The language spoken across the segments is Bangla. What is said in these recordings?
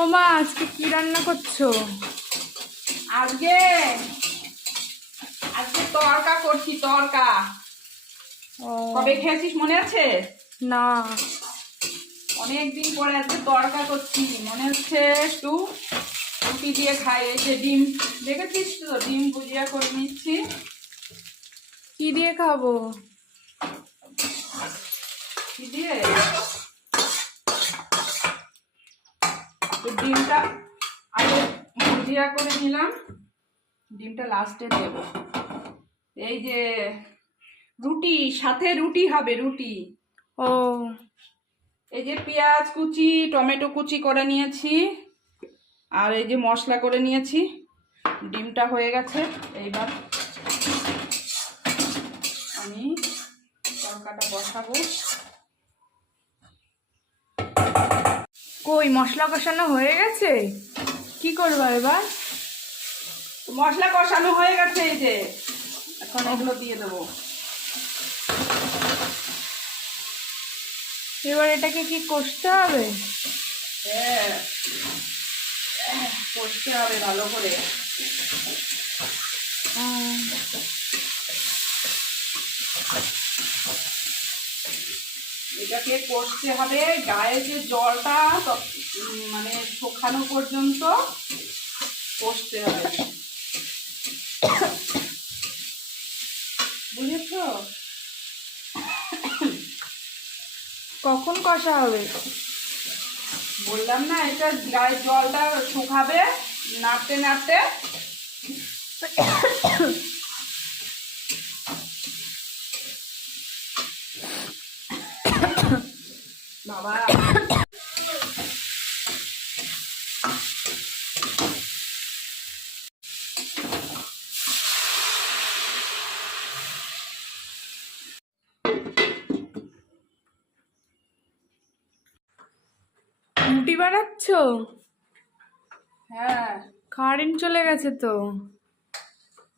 ও মা, আজকে কি রান্না করছো? আজকে আজকে তরকা করছি। তরকা ও কবে খেয়েছিস মনে আছে? না। অনেকদিন পরে আজকে তরকা করছি। মনে হচ্ছে একটু রুটি দিয়ে খাই। এই যে ডিম দেখেছিস তো, ডিম ভুজিয়া করে নিচ্ছি। কি দিয়ে খাবো? কি দিয়ে? তো ডিমটা আগে ভুজিয়া করে নিলাম, ডিমটা লাস্টে দেব। এই যে রুটি, সাথে রুটি হবে, রুটি। ও এই যে পেঁয়াজ কুচি, টমেটো কুচি করে নিয়েছি, আর এই যে মশলা করে নিয়েছি। ডিমটা হয়ে গেছে। এইবার আমি তরকাটা বসাবো। কই, মশলা কষানো হয়ে গেছে? কি করবো এবার? মশলা কষানো হয়ে গেছে, এই যে এখন এগুলো দিয়ে দেবো। এবার এটাকে কি কষতে হবে? হ্যাঁ, কষতে হবে ভালো করে। এটাকে কষতে হবে, গায়ে যে জলটা মানে শুকানো পর্যন্ত কষতে হবে, বুঝেছ? কখন কষা হবে? বললাম না, এটা গায়ে জলটা শুকাবে নাড়তে নাড়তে। বাবা, রুটি বানাচ্ছ? হ্যাঁ। কারেন্ট চলে গেছে তো।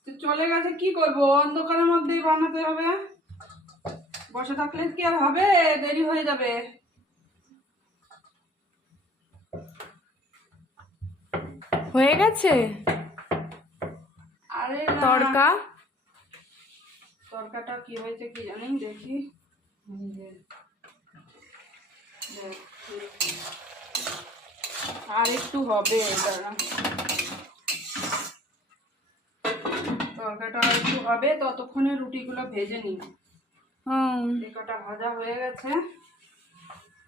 তো চলে গেছে, কি করবো? অন্ধকারের মধ্যেই বানাতে হবে। বসে থাকলে কি আর হবে? দেরি হয়ে যাবে। হয়ে গেছে আরে না, তড়কা? তরকাটা কি হয়েছে কি জানি, দেখি। দেখ, আর একটু হবে। দাঁড়া, তরকাটা আর একটু হবে, ততক্ষণে রুটিগুলো ভেজে নিই। এই কটা ভাজা হয়ে গেছে।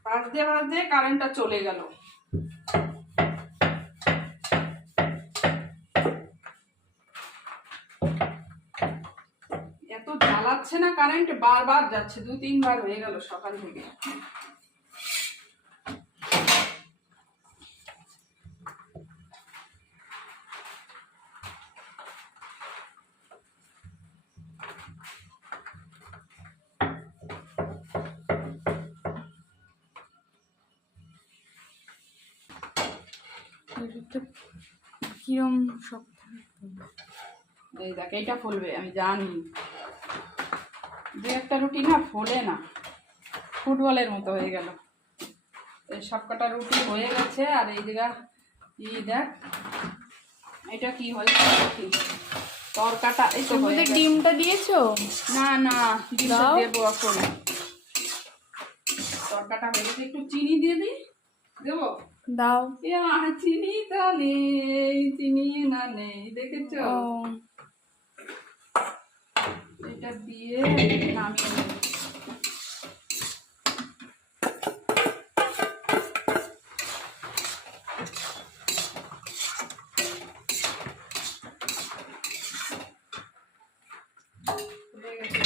ভাজতে ভাজতে কারেন্টটা চলে গেল। এত জ্বালাচ্ছে না কারেন্ট, বারবার যাচ্ছে, 2-3 বার হয়ে গেল সকাল থেকে। কিরম শক্ত? এই দেখ, এইটা ফুলবে, আমি জানি। যে একটা রুটি না ফোলে না, ফুটবলের মতো হয়ে গেল। এই সব কটা রুটি হয়ে গেছে। আর এই জায়গা দেখ, এটা কি হয়েছে? তরকাটা এই তো হয়ে গেছে। ডিমটা দিয়েছো? না না, ডিমটা দাও। দেবো এখন। তরকাটা হয়ে গেছে, একটু চিনি দিয়ে দিই। দেবো? দাও। চিনি তো নেই, চিনি না নেই, দেখেছো? ও এটা দিয়ে নামিয়ে নেব। হয়ে গেছে,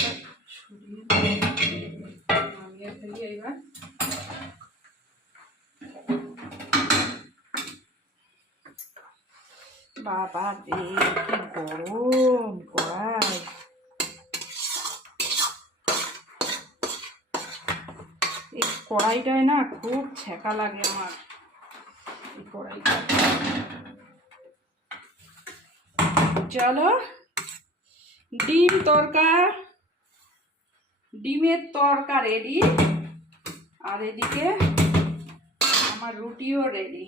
ছড়িয়ে নামিয়ে ফেলি এবার। বাবা রে, কি গরম কড়াই! এই কড়াইটায় না খুব ছ্যাঁকা লাগে আমার, এই কড়াইটা। চলো, ডিমের তরকা রেডি। আর এদিকে আমার রুটিও রেডি।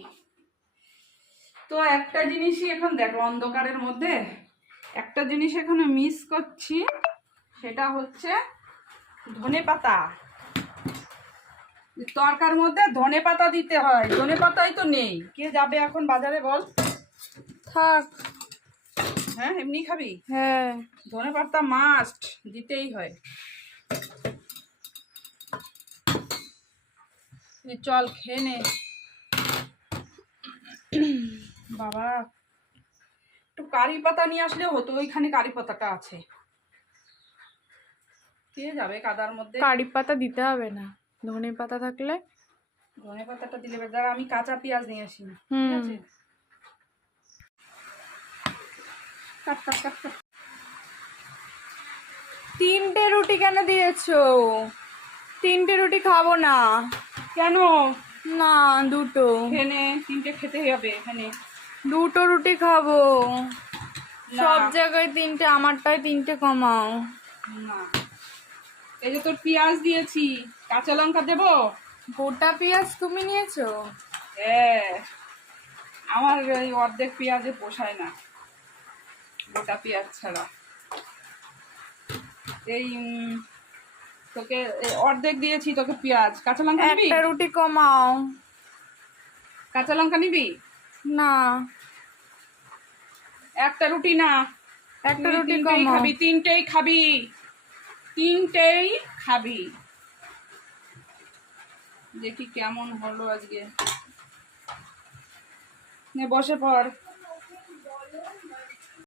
তো একটা জিনিসই এখন দেখো অন্ধকারের মধ্যে একটা জিনিস এখনো মিস করছি, সেটা হচ্ছে ধনেপাতা। তরকার মধ্যে ধনেপাতা দিতে হয়, ধনেপাতাই তো নেই। কে যাবে এখন বাজারে বল? থাক। হ্যাঁ এমনি খাবি? হ্যাঁ। ধনেপাতা মাস্ট দিতেই হয়। চল খেয়ে নে বাবা। একটু কারি পাতা নিয়ে আসলে হতো, ওইখানে কারি পাতাটা আছে। কে যাবে কাদার মধ্যে? কারি পাতা দিতে হবে না, ধনে পাতা থাকলে। ধনে পাতাটা দিলে দাঁড়া, আমি কাঁচা পেঁয়াজ নিয়ে আসি। ঠিক হুম। আছে, কাট কাট কাট কাট। 3টে রুটি কেন দিয়েছো? 3টে রুটি খাবো না। কেন? না, 2টো। এখানে 3টে খেতে হবে। এখানে 2টো রুটি খাবো। না। সব জায়গায় 3টে, আমারটায় 3টে কমাও। না, এই যে তোর পেঁয়াজ দিয়েছি, কাঁচা লঙ্কা দেবো? গোটা পেঁয়াজ তুমি নিয়েছো? হ্যাঁ, আমার এই অর্ধেক পেঁয়াজে পোষায় না গোটা পেঁয়াজ ছাড়া। এই তোকে অর্ধেক দিয়েছি তোকে পেঁয়াজ। কাঁচা লঙ্কা নিবি? একটা রুটি কমাও। কাঁচা লঙ্কা নিবি? না, একটা রুটি না, একটা তুই রুটি 3টেই কমাও। খাবি, 3টেই খাবি, 3টেই খাবি। দেখি কেমন হলো আজকে। নে বসে পড়।